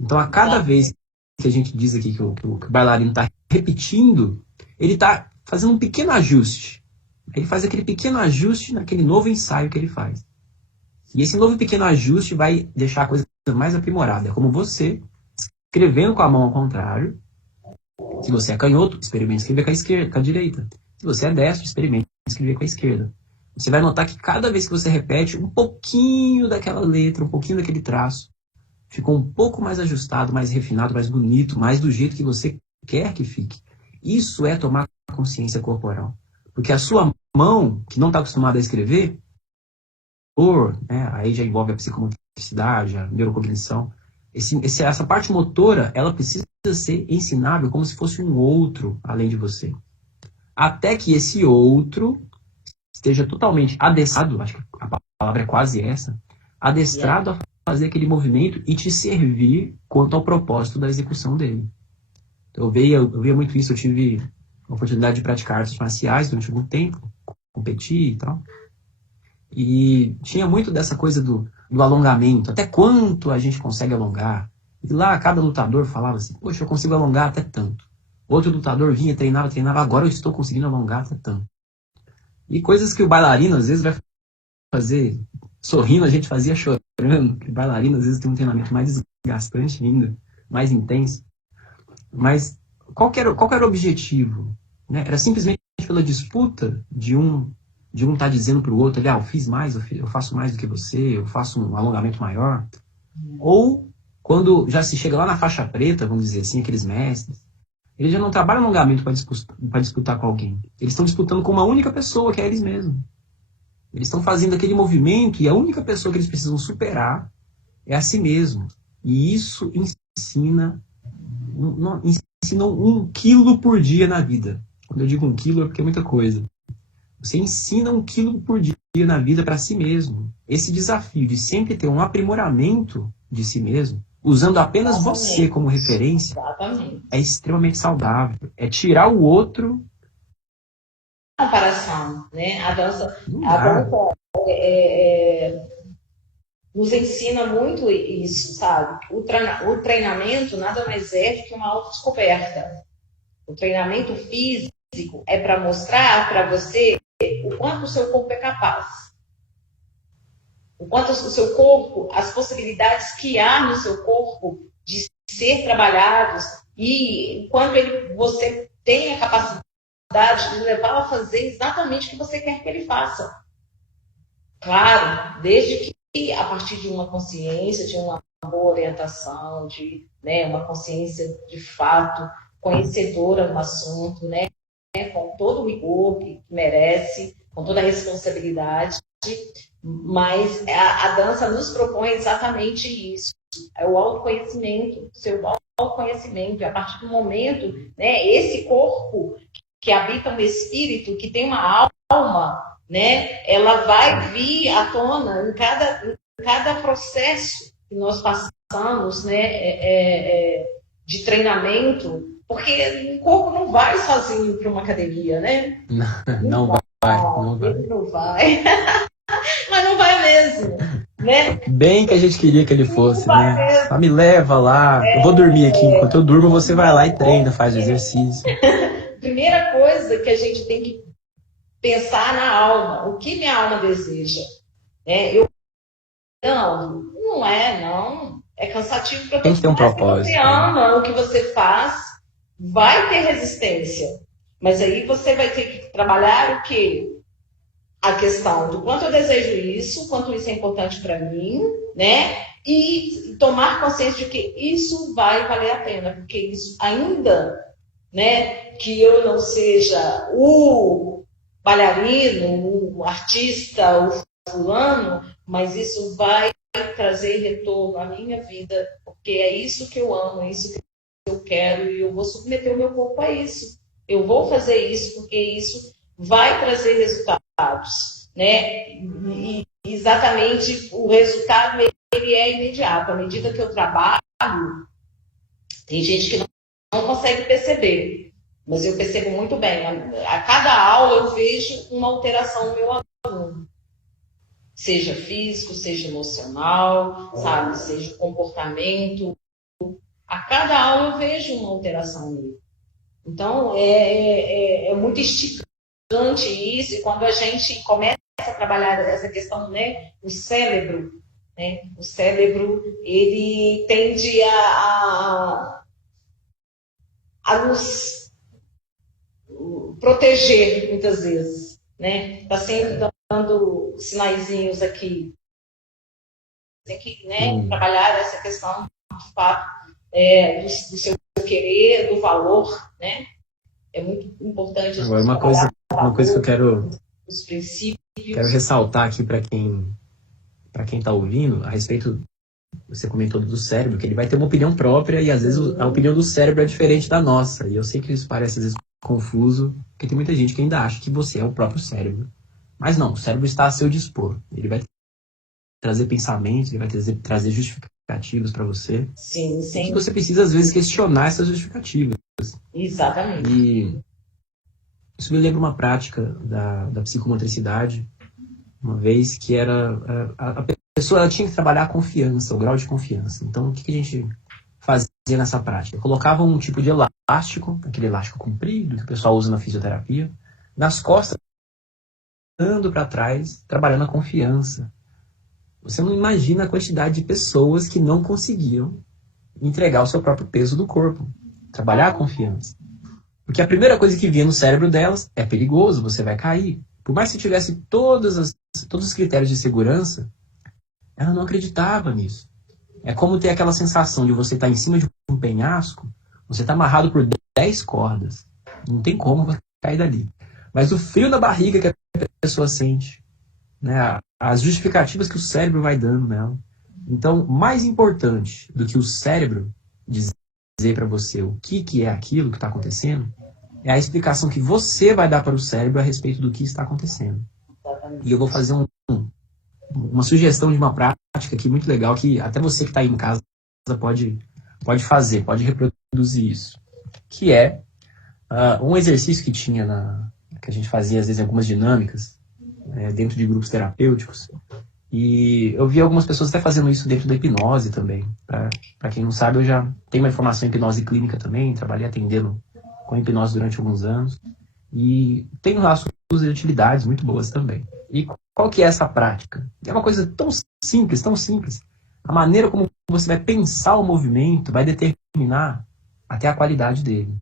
Então, a cada vez que a gente diz aqui que o bailarino está repetindo, ele está fazendo um pequeno ajuste. Ele faz aquele pequeno ajuste naquele novo ensaio que ele faz. E esse novo pequeno ajuste vai deixar a coisa mais aprimorada. É como você escrevendo com a mão ao contrário. Se você é canhoto, experimente escrever com a direita. Se você é destro, experimente escrever com a esquerda. Você vai notar que cada vez que você repete um pouquinho daquela letra, um pouquinho daquele traço, ficou um pouco mais ajustado, mais refinado, mais bonito, mais do jeito que você quer que fique. Isso é tomar consciência corporal. Porque a sua mão, que não está acostumada a escrever, aí já envolve a psicomotricidade, a neurocognição, essa parte motora, ela precisa ser ensinável como se fosse um outro além de você. Até que esse outro esteja totalmente adestrado, acho que a palavra é quase essa, adestrado a fazer aquele movimento e te servir quanto ao propósito da execução dele. Então, eu via muito isso, eu tive a oportunidade de praticar artes marciais durante algum tempo, competir e tal. E tinha muito dessa coisa do alongamento, até quanto a gente consegue alongar. E lá cada lutador falava assim, poxa, eu consigo alongar até tanto. Outro lutador vinha, treinava, agora eu estou conseguindo alongar até tanto. E coisas que o bailarino às vezes vai fazer sorrindo, a gente fazia chorando, porque o bailarino às vezes tem um treinamento mais desgastante ainda, mais intenso. Mas qual que era o objetivo? Né? Era simplesmente pela disputa de um tá dizendo para o outro, eu fiz mais, eu faço mais do que você, eu faço um alongamento maior. Ou quando já se chega lá na faixa preta, vamos dizer assim, aqueles mestres, eles já não trabalham alongamento para disputar com alguém. Eles estão disputando com uma única pessoa, que é eles mesmos. Eles estão fazendo aquele movimento e a única pessoa que eles precisam superar é a si mesmo. E isso ensina 1 quilo por dia na vida. Quando eu digo 1 quilo é porque é muita coisa. Você ensina 1 quilo por dia na vida para si mesmo. Esse desafio de sempre ter um aprimoramento de si mesmo, usando apenas você como referência, é extremamente saudável. É tirar o outro. Comparação, né? A dança nos ensina muito isso, sabe? O treinamento nada mais é do que uma autodescoberta. O treinamento físico é para mostrar para você o quanto o seu corpo é capaz. O quanto o seu corpo, as possibilidades que há no seu corpo de ser trabalhados e quando você tem a capacidade de levá-lo a fazer exatamente o que você quer que ele faça. Claro, desde que a partir de uma consciência, de uma boa orientação, de uma consciência de fato conhecedora do assunto, né? Com todo o rigor que merece, com toda a responsabilidade, mas a dança nos propõe exatamente isso, é o autoconhecimento, o seu autoconhecimento, e a partir do momento, né, esse corpo que habita um espírito, que tem uma alma, né, ela vai vir à tona em cada processo que nós passamos, né, de treinamento, porque o corpo não vai sozinho para uma academia, né? Não vai. Ele não vai. Mas não vai mesmo, né? Bem que a gente queria que ele fosse, né? Só me leva lá. Eu vou dormir aqui. Enquanto eu durmo, você vai lá e treina, faz o exercício. Primeira coisa que a gente tem que pensar na alma. O que minha alma deseja? Não é cansativo para tem que ter um propósito. Se você ama o que você faz, vai ter resistência. Mas aí você vai ter que trabalhar o quê? A questão do quanto eu desejo isso, quanto isso é importante para mim, né? E tomar consciência de que isso vai valer a pena, porque isso ainda, né, que eu não seja o bailarino, o artista, o fulano, mas isso vai trazer retorno à minha vida, porque é isso que eu amo, é isso que eu quero, e eu vou submeter o meu corpo a isso. Eu vou fazer isso porque isso vai trazer resultados, né? E exatamente o resultado ele é imediato. À medida que eu trabalho, tem gente que não consegue perceber, mas eu percebo muito bem. A cada aula eu vejo uma alteração no meu aluno. Seja físico, seja emocional, sabe? Seja comportamento. A cada aula eu vejo uma alteração nele. Então, é muito instigante isso, e quando a gente começa a trabalhar essa questão, né, o cérebro, ele tende a nos proteger, muitas vezes, né? Está sempre dando sinaizinhos aqui. Tem que, né, trabalhar essa questão, de fato, do seu querer, do valor, né? É muito importante. Agora, uma coisa que eu quero os princípios. Quero ressaltar aqui para quem está ouvindo, a respeito, você comentou do cérebro, que ele vai ter uma opinião própria e às vezes a opinião do cérebro é diferente da nossa. E eu sei que isso parece às vezes confuso, porque tem muita gente que ainda acha que você é o próprio cérebro. Mas não, o cérebro está a seu dispor. Ele vai trazer pensamentos, ele vai trazer justificativas para você. Sim, sim. E que você precisa, às vezes, questionar essas justificativas. Exatamente. E isso me lembra uma prática da psicomotricidade, uma vez que era a pessoa ela tinha que trabalhar a confiança, o grau de confiança. Então, o que a gente fazia nessa prática? Colocava um tipo de elástico, aquele elástico comprido que o pessoal usa na fisioterapia, nas costas, andando para trás, trabalhando a confiança. Você não imagina a quantidade de pessoas que não conseguiam entregar o seu próprio peso do corpo, trabalhar a confiança. Porque a primeira coisa que vinha no cérebro delas é perigoso, você vai cair. Por mais que tivesse todos os critérios de segurança, ela não acreditava nisso. É como ter aquela sensação de você estar em cima de um penhasco, você está amarrado por 10 cordas. Não tem como você cair dali. Mas o frio na barriga que a pessoa sente, né, as justificativas que o cérebro vai dando nela. Então, mais importante do que o cérebro dizer para você o que é aquilo que está acontecendo, é a explicação que você vai dar para o cérebro a respeito do que está acontecendo. E eu vou fazer uma sugestão de uma prática aqui muito legal, que até você que está aí em casa pode fazer, pode reproduzir isso. Que é um exercício que tinha que a gente fazia às vezes em algumas dinâmicas, dentro de grupos terapêuticos. E eu vi algumas pessoas até fazendo isso dentro da hipnose também. Para quem não sabe, eu já tenho uma formação em hipnose clínica também, trabalhei atendendo com hipnose durante alguns anos. E tenho lá suas utilidades muito boas também. E qual que é essa prática? É uma coisa tão simples, tão simples. A maneira como você vai pensar o movimento vai determinar até a qualidade dele.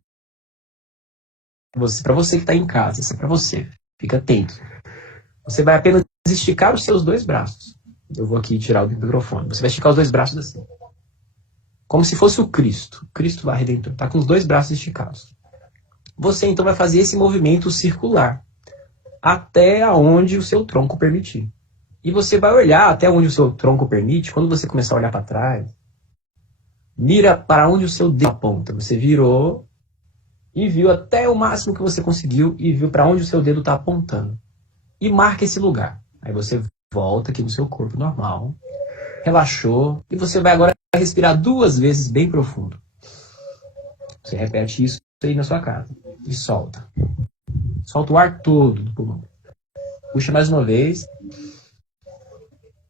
Para você que está em casa, isso é para você. Fica atento. Você vai apenas esticar os seus 2 braços. Eu vou aqui tirar o microfone. Você vai esticar os 2 braços assim. Como se fosse o Cristo. Cristo lá Redentor. Está com os 2 braços esticados. Você então vai fazer esse movimento circular. Até onde o seu tronco permitir. E você vai olhar até onde o seu tronco permite. Quando você começar a olhar para trás, mira para onde o seu dedo aponta. Você virou e viu até o máximo que você conseguiu e viu para onde o seu dedo está apontando. E marca esse lugar. Aí você volta aqui no seu corpo normal, relaxou, e você vai agora respirar 2 vezes bem profundo. Você repete isso aí na sua casa. E solta. Solta o ar todo do pulmão. Puxa mais uma vez.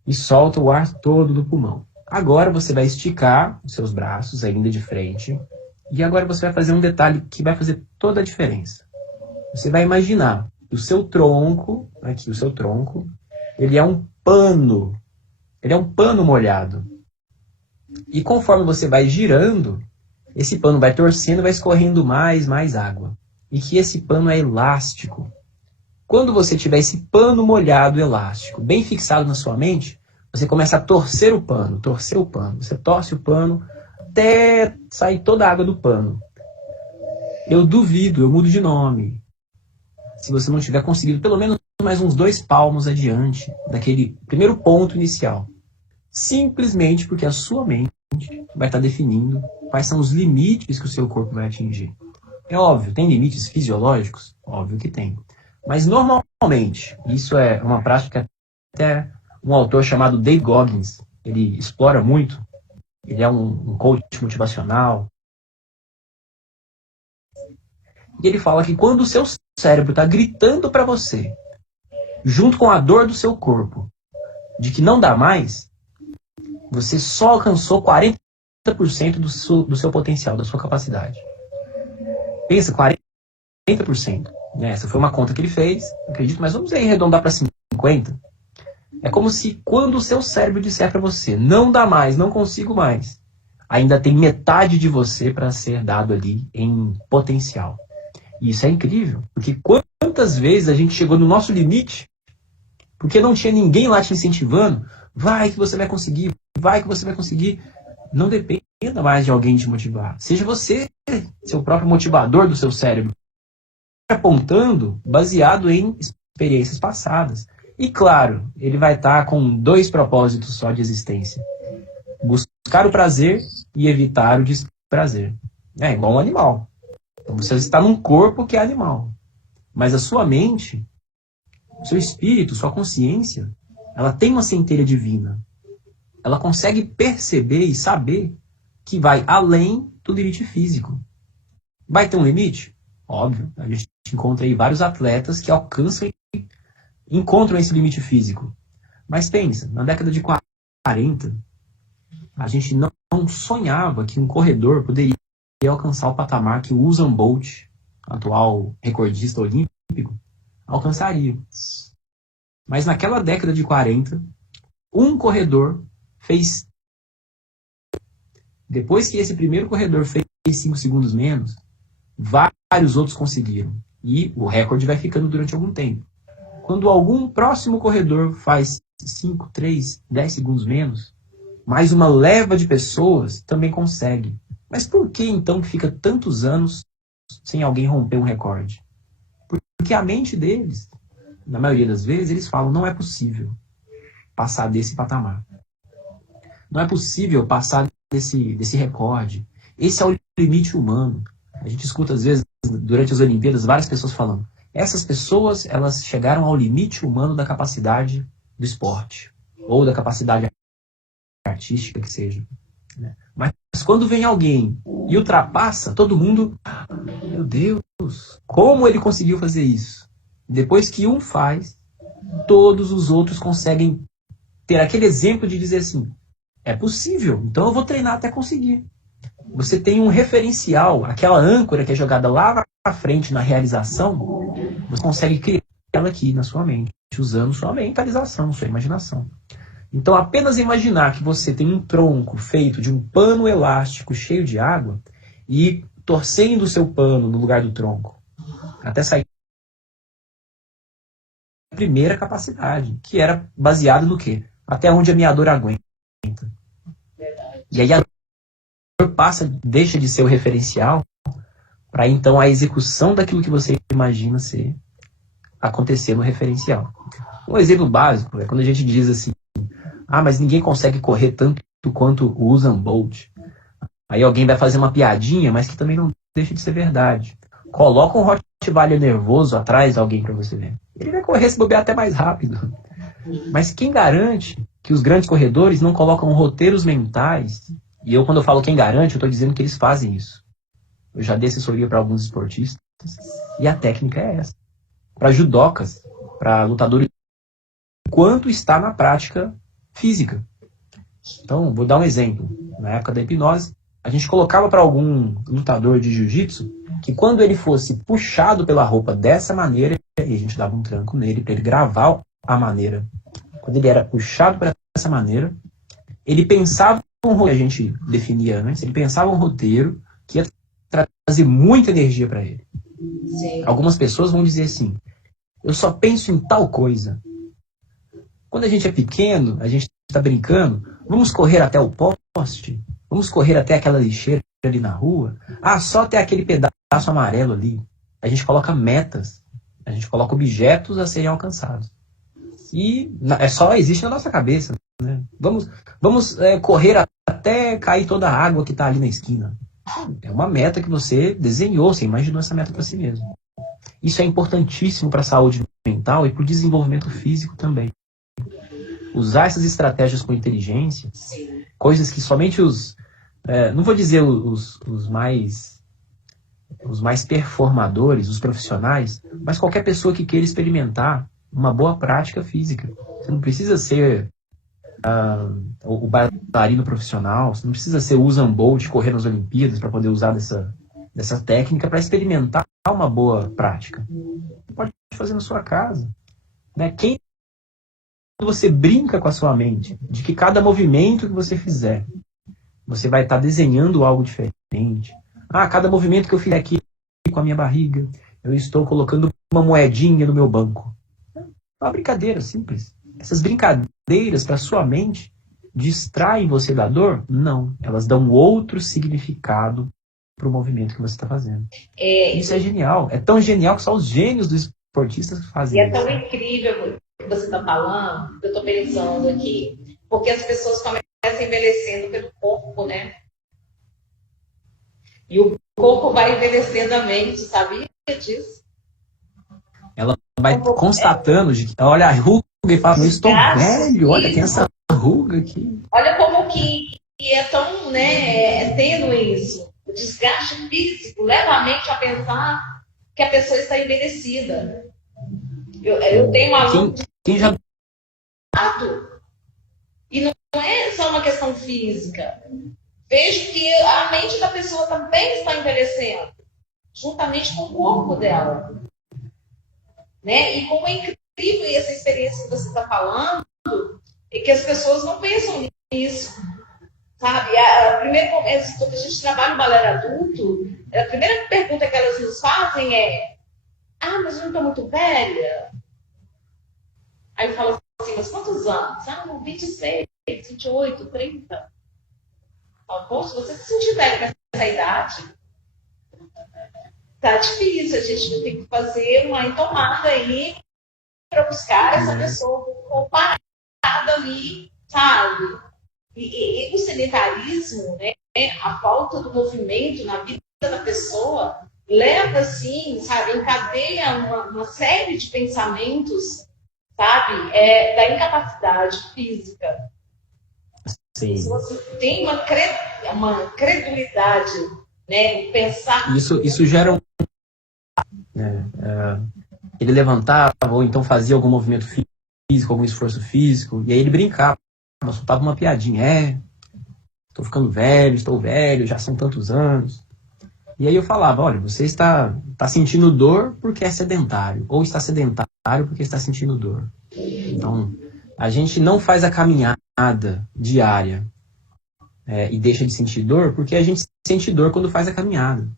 E solta o ar todo do pulmão. Agora você vai esticar os seus braços ainda de frente. E agora você vai fazer um detalhe que vai fazer toda a diferença. Você vai imaginar o seu tronco, aqui o seu tronco, ele é um pano. Ele é um pano molhado. E conforme você vai girando, esse pano vai torcendo, vai escorrendo mais água. E que esse pano é elástico. Quando você tiver esse pano molhado, elástico, bem fixado na sua mente, você começa a torcer o pano. Você torce o pano até sair toda a água do pano. Eu duvido, eu mudo de nome. Se você não tiver conseguido pelo menos mais uns 2 palmos adiante daquele primeiro ponto inicial. simplesmente porque a sua mente vai estar definindo quais são os limites que o seu corpo vai atingir. É óbvio, tem limites fisiológicos? Óbvio que tem. Mas normalmente, isso é uma prática que até um autor chamado Dave Goggins, ele explora muito. Ele é um coach motivacional. E ele fala que quando o seu cérebro está gritando para você, junto com a dor do seu corpo, de que não dá mais, você só alcançou 40% do seu potencial, da sua capacidade. Pensa, 40%. Essa foi uma conta que ele fez, acredito, mas vamos aí arredondar para 50%. É como se quando o seu cérebro disser para você, não dá mais, não consigo mais, ainda tem metade de você para ser dado ali em potencial. E isso é incrível, porque quantas vezes a gente chegou no nosso limite, porque não tinha ninguém lá te incentivando, vai que você vai conseguir, vai que você vai conseguir. Não dependa mais de alguém te motivar. Seja você seu próprio motivador do seu cérebro, apontando baseado em experiências passadas. E claro, ele vai estar com 2 propósitos só de existência. Buscar o prazer e evitar o desprazer. É igual um animal. Então você está num corpo que é animal. Mas a sua mente, o seu espírito, sua consciência, ela tem uma centelha divina. Ela consegue perceber e saber que vai além do limite físico. Vai ter um limite? Óbvio. A gente encontra aí vários atletas que encontram esse limite físico. Mas pensa, na década de 40, a gente não sonhava que um corredor poderia alcançar o patamar que o Usain Bolt, atual recordista olímpico, alcançaria. Mas naquela década de 40, um corredor fez... Depois que esse primeiro corredor fez 5 segundos menos, vários outros conseguiram. E o recorde vai ficando durante algum tempo. Quando algum próximo corredor faz 5, 3, 10 segundos menos, mais uma leva de pessoas também consegue. Mas por que então fica tantos anos sem alguém romper um recorde? Porque a mente deles, na maioria das vezes, eles falam, não é possível passar desse patamar. Não é possível passar desse recorde. Esse é o limite humano. A gente escuta, às vezes, durante as Olimpíadas, várias pessoas falando. Essas pessoas, elas chegaram ao limite humano da capacidade do esporte. Ou da capacidade artística, que seja. Mas quando vem alguém e ultrapassa, todo mundo... Meu Deus, como ele conseguiu fazer isso? Depois que um faz, todos os outros conseguem ter aquele exemplo de dizer assim, é possível, então eu vou treinar até conseguir. Você tem um referencial, aquela âncora que é jogada lá na frente na realização, você consegue criar ela aqui na sua mente, usando sua mentalização, sua imaginação. Então, apenas imaginar que você tem um tronco feito de um pano elástico cheio de água e torcendo o seu pano no lugar do tronco, até sair a primeira capacidade, que era baseada no quê? Até onde a minha dor aguenta. E aí a dor deixa de ser o referencial para então a execução daquilo que você imagina ser acontecer no referencial. Um exemplo básico é quando a gente diz assim, mas ninguém consegue correr tanto quanto o Usain Bolt. Aí alguém vai fazer uma piadinha, mas que também não deixa de ser verdade. Coloca um Rottweiler nervoso atrás de alguém para você ver. Ele vai correr, se bobear até mais rápido. Mas quem garante que os grandes corredores não colocam roteiros mentais? E quando eu falo quem garante, eu estou dizendo que eles fazem isso. Eu já dei assessoria para alguns esportistas. E a técnica é essa. Para judocas, para lutadores, quanto está na prática física. Então, vou dar um exemplo. Na época da hipnose, a gente colocava para algum lutador de jiu-jitsu que quando ele fosse puxado pela roupa dessa maneira, e a gente dava um tranco nele para ele gravar a maneira. Quando ele era puxado para essa maneira, ele pensava um roteiro que a gente definia antes, ele pensava um roteiro que ia trazer muita energia para ele. Sim. Algumas pessoas vão dizer assim, eu só penso em tal coisa. Quando a gente é pequeno, a gente está brincando, vamos correr até o poste, vamos correr até aquela lixeira ali na rua, só até aquele pedaço amarelo ali. A gente coloca metas, a gente coloca objetos a serem alcançados. E só existe na nossa cabeça, né? Vamos correr até cair toda a água que está ali na esquina. É uma meta que você desenhou, você imaginou essa meta para si mesmo. Isso é importantíssimo para a saúde mental e para o desenvolvimento físico também. Usar essas estratégias com inteligência, coisas que somente não vou dizer os mais performadores, os profissionais, mas qualquer pessoa que queira experimentar uma boa prática física. Você não precisa ser o bailarino profissional, você não precisa ser o Usain Bolt, correr nas Olimpíadas para poder usar dessa técnica para experimentar uma boa prática. Você pode fazer na sua casa. Né? Quando você brinca com a sua mente, de que cada movimento que você fizer, você vai estar desenhando algo diferente. Cada movimento que eu fizer aqui com a minha barriga, eu estou colocando uma moedinha no meu banco. É uma brincadeira simples. Essas brincadeiras para sua mente distraem você da dor? Não. Elas dão outro significado para o movimento que você está fazendo. Isso é genial. É tão genial que só os gênios dos esportistas fazem isso. E é tão incrível o que você está falando, eu estou pensando aqui, porque as pessoas começam envelhecendo pelo corpo, né? E o corpo vai envelhecendo a mente, sabia disso? Ela vai constatando, olha a ruga e fala, eu estou velho, olha, tem essa ruga aqui. Olha como que é tão, né, tênue isso. O desgaste físico leva a mente a pensar que a pessoa está envelhecida. Eu tenho um aluno quem já... E não é só uma questão física. Vejo que a mente da pessoa também está envelhecendo, juntamente com o corpo dela. Né? E como é incrível essa experiência que você está falando, é que as pessoas não pensam nisso. Sabe? Primeiro momento, quando a gente trabalha no balé adulto, a primeira pergunta que elas nos fazem é: mas eu não estou muito velha? Aí eu falo assim, mas quantos anos? 26, 28, 30. Poxa, você se sentir velho nessa idade? Tá difícil, a gente tem que fazer uma entomada aí para buscar essa pessoa comparada ali, sabe? E o sedentarismo, né, a falta do movimento na vida da pessoa leva, assim, sabe, encadeia uma série de pensamentos, sabe, da incapacidade física. Sim. Se você tem uma credulidade, né, pensar... Isso gera ele levantava, ou então fazia algum movimento físico, algum esforço físico, e aí ele brincava, soltava uma piadinha, estou ficando velho, estou velho, já são tantos anos. E aí eu falava, olha, você está sentindo dor porque é sedentário, ou está sedentário porque está sentindo dor. Então, a gente não faz a caminhada diária e deixa de sentir dor porque a gente sente dor quando faz a caminhada.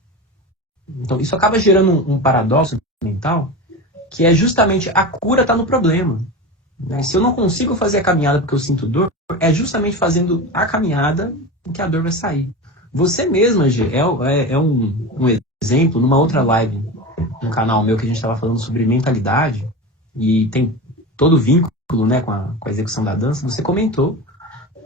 Então, isso acaba gerando um paradoxo mental, que é justamente a cura está no problema. Né? Se eu não consigo fazer a caminhada porque eu sinto dor, é justamente fazendo a caminhada que a dor vai sair. Você mesma, Gê, é um exemplo, numa outra live, num canal meu, que a gente estava falando sobre mentalidade, e tem todo o vínculo, né, com a execução da dança, você comentou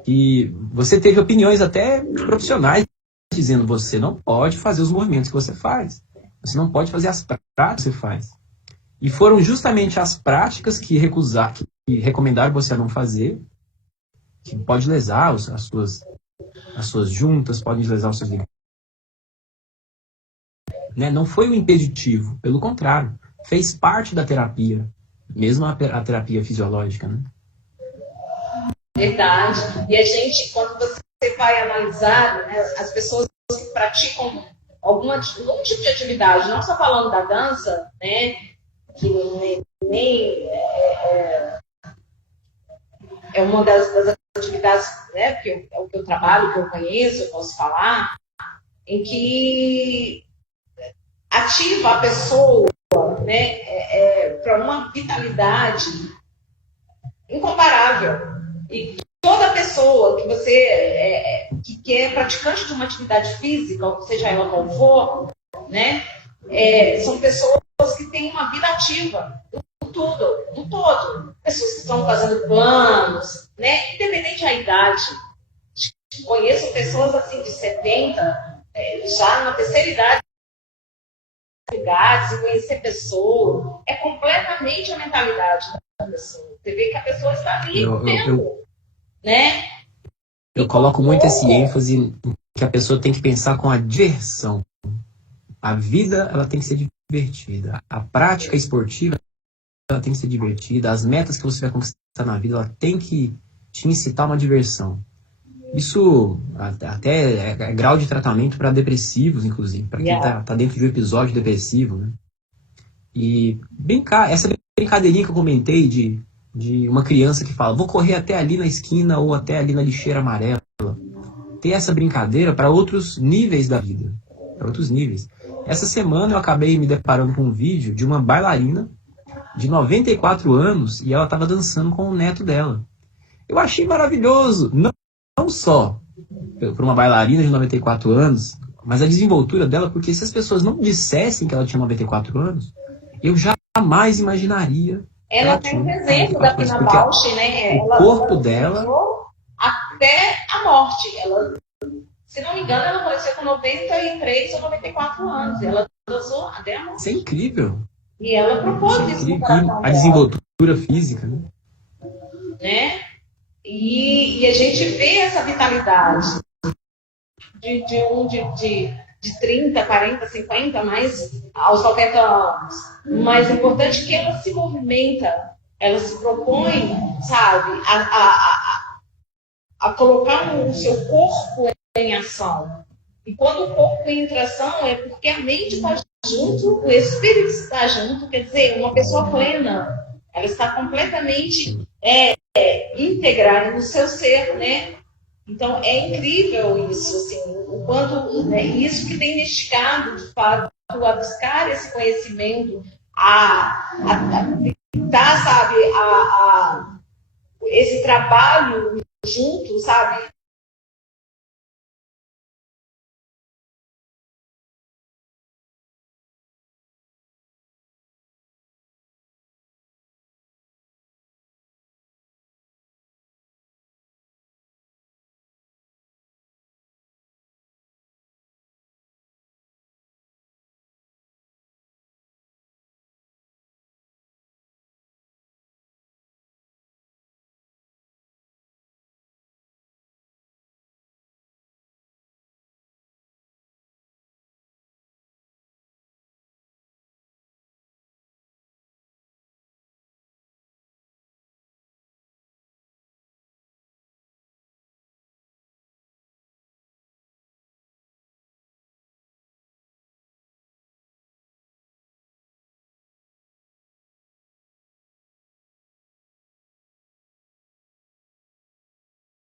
que você teve opiniões até profissionais dizendo que você não pode fazer os movimentos que você faz, você não pode fazer as práticas que você faz. E foram justamente as práticas que recomendaram você a não fazer, que pode lesar as suas juntas, podem lesar os seus ligamentos. Né? Não foi um impeditivo, pelo contrário, fez parte da terapia, mesmo a terapia fisiológica. Né? Verdade. E a gente, quando você vai analisar, né, as pessoas que praticam algum tipo de atividade, não só falando da dança, né, que nem é uma das atividades, né, porque é o que eu trabalho, que eu conheço, eu posso falar, em que ativa a pessoa, né, para uma vitalidade incomparável. E toda pessoa que você que é praticante de uma atividade física, seja ela qual for, né, são pessoas que têm uma vida ativa do todo. Pessoas que estão fazendo planos, né? Independente da idade. Conheço pessoas assim de 70, já na terceira idade, e conhecer pessoa, é completamente a mentalidade da pessoa. Você vê que a pessoa está ali vivendo, né? Eu coloco muito esse ênfase em que a pessoa tem que pensar com a diversão. A vida, ela tem que ser divertida. A prática esportiva, ela tem que ser divertida. As metas que você vai conquistar na vida, ela tem que te incitar uma diversão. Isso até é grau de tratamento para depressivos, inclusive, para quem tá dentro de um episódio depressivo, né? E brincar, essa brincadeirinha que eu comentei de uma criança que fala, vou correr até ali na esquina ou até ali na lixeira amarela. Ter essa brincadeira para outros níveis da vida, para outros níveis. Essa semana eu acabei me deparando com um vídeo de uma bailarina de 94 anos e ela estava dançando com o neto dela. Eu achei maravilhoso, não só por uma bailarina de 94 anos, mas a desenvoltura dela, porque se as pessoas não dissessem que ela tinha 94 anos, eu jamais imaginaria. Ela tem um exemplo da Pina Bausch, né? O corpo dela até a morte. Ela, se não me engano, ela faleceu com 93 ou 94 anos. Ela dançou até a morte. Isso é incrível. E ela propôs isso no coração dela. A desenvoltura física, né? E a gente vê essa vitalidade de 30, 40, 50, mais aos 90 anos. O mais importante é que ela se movimenta, ela se propõe, sabe, a colocar o seu corpo em ação. E quando o corpo entra em ação, é porque a mente está junto, o espírito está junto, quer dizer, uma pessoa plena, ela está completamente íntegra no seu ser, né? Então, é incrível isso, assim, o quanto, né, isso que tem investigado, de fato, a buscar esse conhecimento, sabe, esse trabalho junto, sabe,